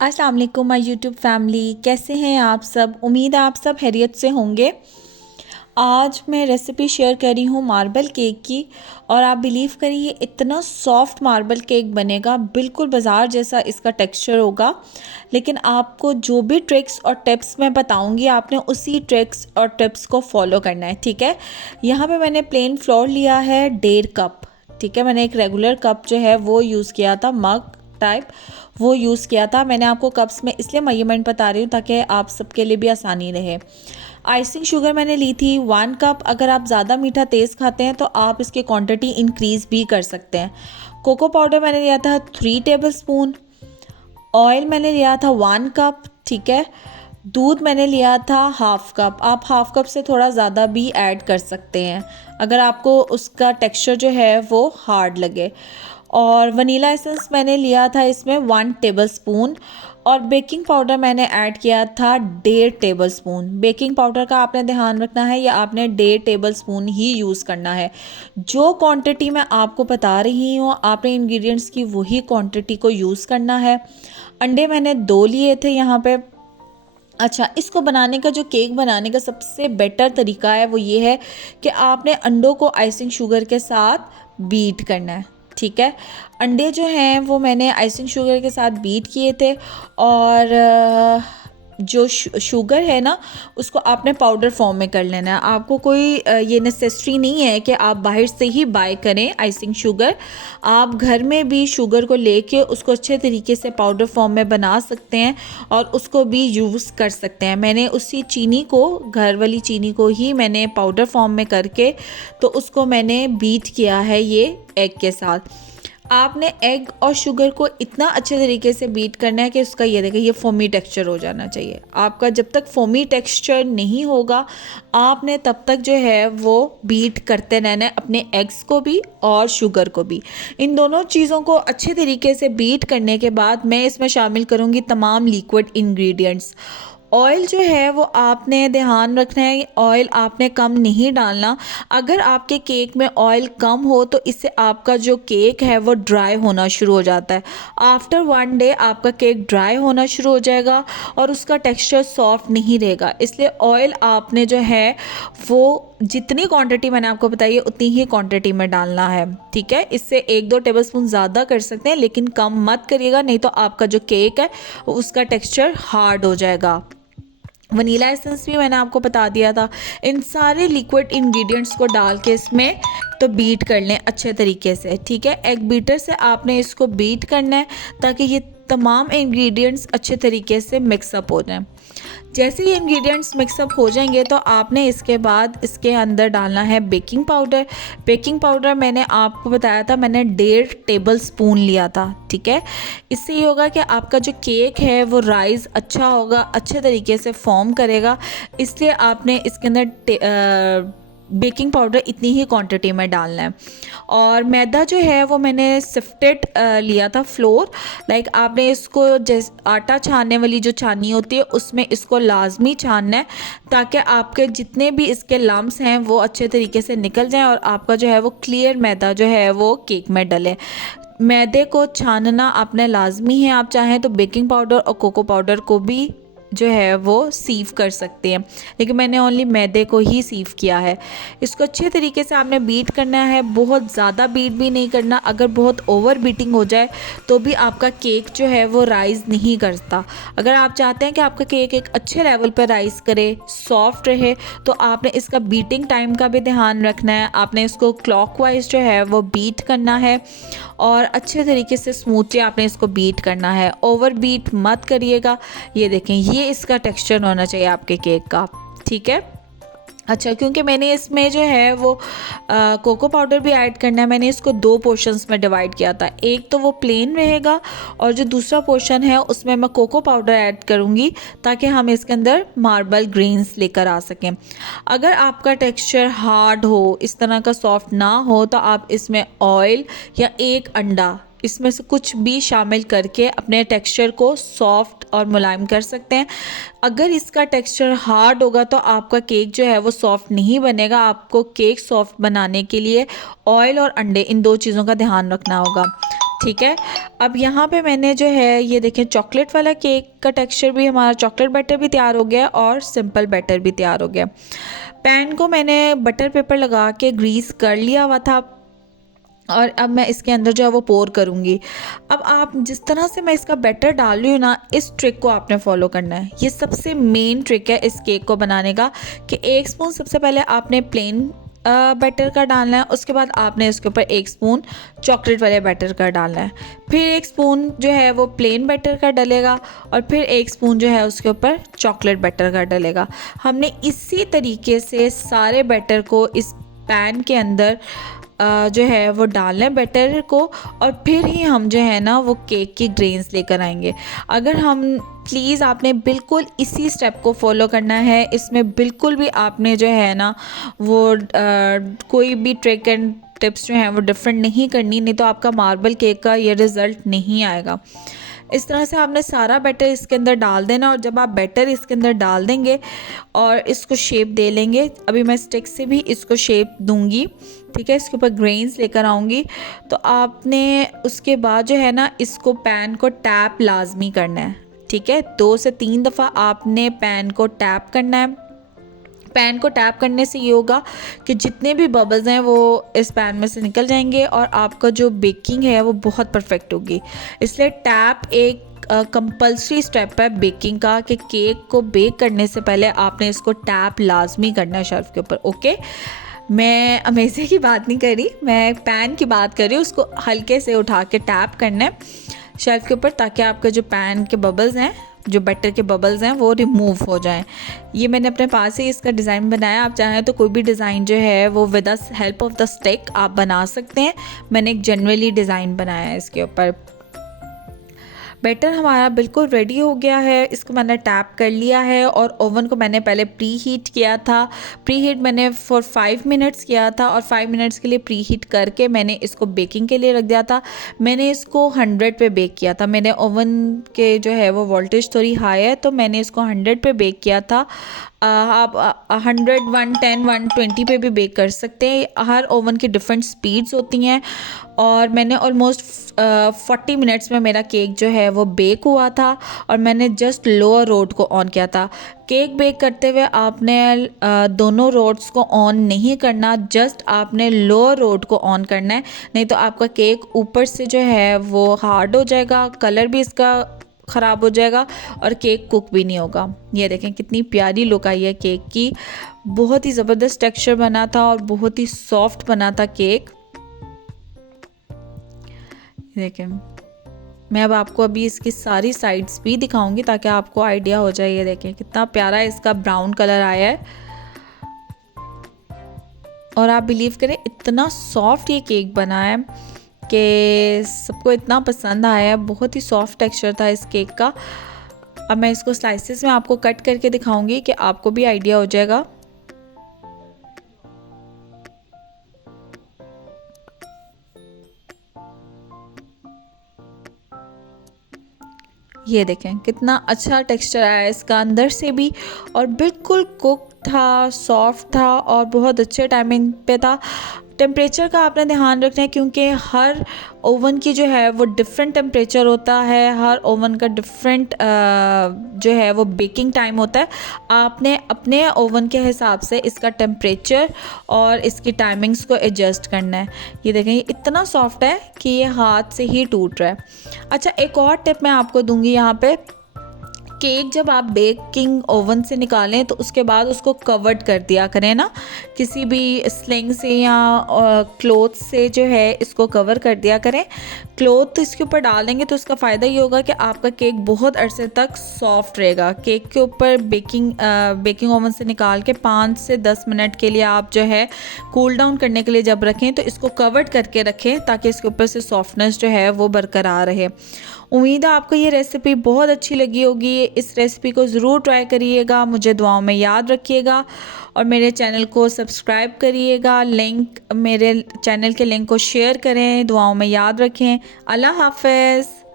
अस्सलाम वालेकुम my YouTube family, कैसे हैं आप सब। उम्मीद है आप सब खैरियत से होंगे। आज मैं रेसिपी शेयर कर रही हूँ मार्बल केक की। और आप बिलीव करिए इतना सॉफ्ट मार्बल केक बनेगा, बिल्कुल बाज़ार जैसा इसका टेक्सचर होगा। लेकिन आपको जो भी ट्रिक्स और टिप्स मैं बताऊँगी आपने उसी ट्रिक्स और टिप्स को फॉलो करना है, ठीक है। यहाँ पे मैंने प्लेन फ्लोर लिया है 1.5 कप, ठीक है। मैंने एक रेगुलर कप जो है वो यूज़ किया था, मग टाइप वो यूज़ किया था। मैंने आपको कप्स में इसलिए मेजरमेंट बता रही हूँ ताकि आप सबके लिए भी आसानी रहे। आइसिंग शुगर मैंने ली थी 1 कप। अगर आप ज़्यादा मीठा तेज़ खाते हैं तो आप इसकी क्वांटिटी इंक्रीज़ भी कर सकते हैं। कोको पाउडर मैंने लिया था 3 टेबल स्पून। ऑयल मैंने लिया था 1 कप, ठीक है। दूध मैंने लिया था हाफ कप। आप हाफ कप से थोड़ा ज़्यादा भी ऐड कर सकते हैं अगर आपको उसका टेक्सचर जो है वो हार्ड लगे। और वनीला एसेंस मैंने लिया था इसमें 1 टेबल स्पून। और बेकिंग पाउडर मैंने ऐड किया था 1.5 टेबल स्पून। बेकिंग पाउडर का आपने ध्यान रखना है, या आपने 1.5 टेबल स्पून ही यूज़ करना है। जो क्वांटिटी मैं आपको बता रही हूँ आपने इंग्रेडिएंट्स की वही क्वांटिटी को यूज़ करना है। अंडे मैंने 2 लिए थे यहाँ पे। अच्छा, इसको बनाने का जो केक बनाने का सबसे बेटर तरीका है वो ये है कि आपने अंडों को आइसिंग शुगर के साथ बीट करना है, ठीक है। अंडे जो हैं वो मैंने आइसिंग शुगर के साथ बीट किए थे। और जो शुगर है ना उसको आपने पाउडर फॉर्म में कर लेना है। आपको कोई ये नेसेसरी नहीं है कि आप बाहर से ही बाय करें आइसिंग शुगर। आप घर में भी शुगर को लेके उसको अच्छे तरीके से पाउडर फॉर्म में बना सकते हैं और उसको भी यूज़ कर सकते हैं। मैंने उसी चीनी को, घर वाली चीनी को ही मैंने पाउडर फॉर्म में करके तो उसको मैंने बीट किया है ये एग के साथ। आपने एग और शुगर को इतना अच्छे तरीके से बीट करना है कि उसका ये देखिए ये फोमी टेक्सचर हो जाना चाहिए आपका। जब तक फोमी टेक्सचर नहीं होगा आपने तब तक जो है वो बीट करते रहना है, अपने एग्स को भी और शुगर को भी। इन दोनों चीज़ों को अच्छे तरीके से बीट करने के बाद मैं इसमें शामिल करूँगी तमाम लिक्विड इंग्रेडिएंट्स। ऑयल जो है वो आपने ध्यान रखना है, ऑयल आपने कम नहीं डालना। अगर आपके केक में ऑयल कम हो तो इससे आपका जो केक है वो ड्राई होना शुरू हो जाता है। आफ्टर 1 डे आपका केक ड्राई होना शुरू हो जाएगा और उसका टेक्सचर सॉफ्ट नहीं रहेगा। इसलिए ऑयल आपने जो है वो जितनी क्वांटिटी मैंने आपको बताई है उतनी ही क्वांटिटी में डालना है, ठीक है। इससे 1-2 टेबल स्पून ज़्यादा कर सकते हैं लेकिन कम मत करिएगा, नहीं तो आपका जो केक है उसका टेक्सचर हार्ड हो जाएगा। वनीला एसेंस भी मैंने आपको बता दिया था। इन सारे लिक्विड इंग्रेडिएंट्स को डाल के इसमें तो बीट कर लें अच्छे तरीके से, ठीक है। एग बीटर से आपने इसको बीट करना है ताकि ये तमाम इंग्रेडिएंट्स अच्छे तरीके से मिक्सअप हो जाएं। जैसे ही इंग्रेडिएंट्स मिक्सअप हो जाएंगे तो आपने इसके बाद इसके अंदर डालना है बेकिंग पाउडर। बेकिंग पाउडर मैंने आपको बताया था, मैंने 1.5 टेबल स्पून लिया था, ठीक है। इससे ये होगा कि आपका जो केक है वो राइज अच्छा होगा, अच्छे तरीके से फॉर्म करेगा। इसलिए आपने इसके अंदर बेकिंग पाउडर इतनी ही क्वांटिटी में डालना है। और मैदा जो है वो मैंने सिफ्टेड लिया था फ्लोर। लाइक आपने इसको जैसे आटा छानने वाली जो छानी होती है उसमें इसको लाजमी छानना है ताकि आपके जितने भी इसके लम्स हैं वो अच्छे तरीके से निकल जाएं और आपका जो है वो क्लियर मैदा जो है वो केक में डले। मैदे को छानना आपने लाजमी है। आप चाहें तो बेकिंग पाउडर और कोको पाउडर को भी जो है वो सीव कर सकते हैं, लेकिन मैंने ओनली मैदे को ही सीव किया है। इसको अच्छे तरीके से आपने बीट करना है, बहुत ज़्यादा बीट भी नहीं करना। अगर बहुत ओवर बीटिंग हो जाए तो भी आपका केक जो है वो राइज़ नहीं करता। अगर आप चाहते हैं कि आपका केक एक अच्छे लेवल पर राइज़ करे, सॉफ्ट रहे, तो आपने इसका बीटिंग टाइम का भी ध्यान रखना है। आपने इसको क्लॉकवाइज जो है वो बीट करना है और अच्छे तरीके से स्मूथली आपने इसको बीट करना है, ओवर बीट मत करिएगा। ये देखें ये इसका टेक्सचर होना चाहिए आपके केक का, ठीक है। अच्छा, क्योंकि मैंने इसमें जो है वो कोको पाउडर भी ऐड करना है, मैंने इसको 2 पोर्शंस में डिवाइड किया था। एक तो वो प्लेन रहेगा और जो दूसरा पोर्शन है उसमें मैं कोको पाउडर ऐड करूँगी ताकि हम इसके अंदर मार्बल ग्रेन्स लेकर आ सकें। अगर आपका टेक्सचर हार्ड हो, इस तरह का सॉफ्ट ना हो, तो आप इसमें ऑयल या एक अंडा इसमें से कुछ भी शामिल करके अपने टेक्सचर को सॉफ्ट और मुलायम कर सकते हैं। अगर इसका टेक्सचर हार्ड होगा तो आपका केक जो है वो सॉफ्ट नहीं बनेगा। आपको केक सॉफ्ट बनाने के लिए ऑयल और अंडे इन 2 चीज़ों का ध्यान रखना होगा। ठीक है। अब यहाँ पे मैंने जो है ये देखें चॉकलेट वाला केक का टेक्सचर भी, हमारा चॉकलेट बैटर भी तैयार हो गया और सिंपल बैटर भी तैयार हो गया। पैन को मैंने बटर पेपर लगा के ग्रीस कर लिया हुआ था और अब मैं इसके अंदर जो है वो पोर करूँगी। अब आप जिस तरह से मैं इसका बैटर डाल रही हूँ ना, इस ट्रिक को आपने फॉलो करना है। ये सबसे मेन ट्रिक है इस केक को बनाने का कि 1 स्पून सबसे पहले आपने प्लेन बैटर का डालना है, उसके बाद आपने इसके ऊपर 1 स्पून चॉकलेट वाले बैटर का डालना है, फिर 1 स्पून जो है वो प्लेन बैटर का डलेगा और फिर 1 स्पून जो है उसके ऊपर चॉकलेट बैटर का डलेगा। हमने इसी तरीके से सारे बैटर को इस पैन के अंदर जो है वो डालना है बैटर को, और फिर ही हम जो है ना वो केक की ग्रेन्स लेकर आएंगे। अगर हम प्लीज़ आपने बिल्कुल इसी स्टेप को फॉलो करना है, इसमें बिल्कुल भी आपने जो है ना वो कोई भी ट्रिक एंड टिप्स जो हैं वो डिफरेंट नहीं करनी, नहीं तो आपका मार्बल केक का ये रिज़ल्ट नहीं आएगा। इस तरह से आपने सारा बैटर इसके अंदर डाल देना, और जब आप बैटर इसके अंदर डाल देंगे और इसको शेप दे लेंगे, अभी मैं स्टिक से भी इसको शेप दूंगी, ठीक है, इसके ऊपर ग्रेन्स लेकर आऊँगी, तो आपने उसके बाद जो है ना इसको पैन को टैप लाजमी करना है, ठीक है। 2 से 3 दफ़ा आपने पैन को टैप करना है। पैन को टैप करने से ये होगा कि जितने भी बबल्स हैं वो इस पैन में से निकल जाएंगे और आपका जो बेकिंग है वो बहुत परफेक्ट होगी। इसलिए टैप एक कंपल्सरी स्टेप है बेकिंग का, कि केक को बेक करने से पहले आपने इसको टैप लाजमी करना है शेल्फ के ऊपर। ओके, मैं अमेज़े की बात नहीं कर रही, मैं पैन की बात कर रही हूँ। उसको हल्के से उठा के टैप करना है शेल्फ के ऊपर, ताकि आपका जो पैन के बबल्स हैं, जो बटर के बबल्स हैं, वो रिमूव हो जाएं। ये मैंने अपने पास ही इसका डिज़ाइन बनाया। आप चाहें तो कोई भी डिज़ाइन जो है वो with the help of the stick आप बना सकते हैं। मैंने एक जनरली डिज़ाइन बनाया है इसके ऊपर। बैटर हमारा बिल्कुल रेडी हो गया है, इसको मैंने टैप कर लिया है और ओवन को मैंने पहले प्री हीट किया था। प्री हीट मैंने फॉर 5 मिनट्स किया था और 5 मिनट्स के लिए प्री हीट करके मैंने इसको बेकिंग के लिए रख दिया था। मैंने इसको 100 पे बेक किया था। मैंने ओवन के जो है वो वोल्टेज थोड़ी हाई है, तो मैंने इसको 100 पे बेक किया था। आप 100, 110, 120 पे भी बेक कर सकते हैं। हर ओवन की डिफरेंट स्पीड्स होती हैं और मैंने ऑलमोस्ट 40 मिनट्स में मेरा केक जो है वो बेक हुआ था और मैंने जस्ट लोअर रोड को ऑन किया था। केक बेक करते हुए आपने दोनों रोड्स को ऑन नहीं करना, जस्ट आपने लोअर रोड को ऑन करना है, नहीं तो आपका केक ऊपर से जो है वो हार्ड हो जाएगा, कलर भी इसका ख़राब हो जाएगा और केक कुक भी नहीं होगा। ये देखें कितनी प्यारी लुक आई है केक की, बहुत ही ज़बरदस्त टेक्सचर बना था और बहुत ही सॉफ्ट बना था केक। देखें, मैं अब आपको अभी इसकी सारी साइड्स भी दिखाऊंगी ताकि आपको आइडिया हो जाए। ये देखें कितना प्यारा इसका ब्राउन कलर आया है और आप बिलीव करें इतना सॉफ्ट ये केक बना है कि सबको इतना पसंद आया है। बहुत ही सॉफ्ट टेक्सचर था इस केक का। अब मैं इसको स्लाइसेस में आपको कट करके दिखाऊंगी कि आपको भी आइडिया हो जाएगा। ये देखें कितना अच्छा टेक्सचर आया इसका अंदर से भी और बिल्कुल कुक था, सॉफ्ट था और बहुत अच्छे टाइमिंग पे था। टेम्परेचर का आपने ध्यान रखना है क्योंकि हर ओवन की जो है वो डिफरेंट टेम्परेचर होता है, हर ओवन का डिफरेंट जो है वो बेकिंग टाइम होता है। आपने अपने ओवन के हिसाब से इसका टेम्परेचर और इसकी टाइमिंग्स को एडजस्ट करना है। ये देखें ये इतना सॉफ्ट है कि ये हाथ से ही टूट रहा है। अच्छा, एक और टिप मैं आपको दूंगी यहाँ पे, केक जब आप बेकिंग ओवन से निकालें तो उसके बाद उसको कवर्ड कर दिया करें ना, किसी भी स्लिंग से या क्लॉथ से जो है इसको कवर कर दिया करें। क्लॉथ इसके ऊपर डाल देंगे तो उसका फ़ायदा ये होगा कि आपका केक बहुत अरसे तक सॉफ्ट रहेगा। केक के ऊपर बेकिंग ओवन से निकाल के 5 से 10 मिनट के लिए आप जो है कूल डाउन करने के लिए जब रखें तो इसको कवर्ड करके रखें ताकि इसके ऊपर से सॉफ्टनेस जो है वो बरकरार रहे। उम्मीद है आपको ये रेसिपी बहुत अच्छी लगी होगी। इस रेसिपी को ज़रूर ट्राई करिएगा, मुझे दुआओं में याद रखिएगा और मेरे चैनल को सब्सक्राइब करिएगा। मेरे चैनल के लिंक को शेयर करें, दुआओं में याद रखें। अल्लाह हाफ़िज़।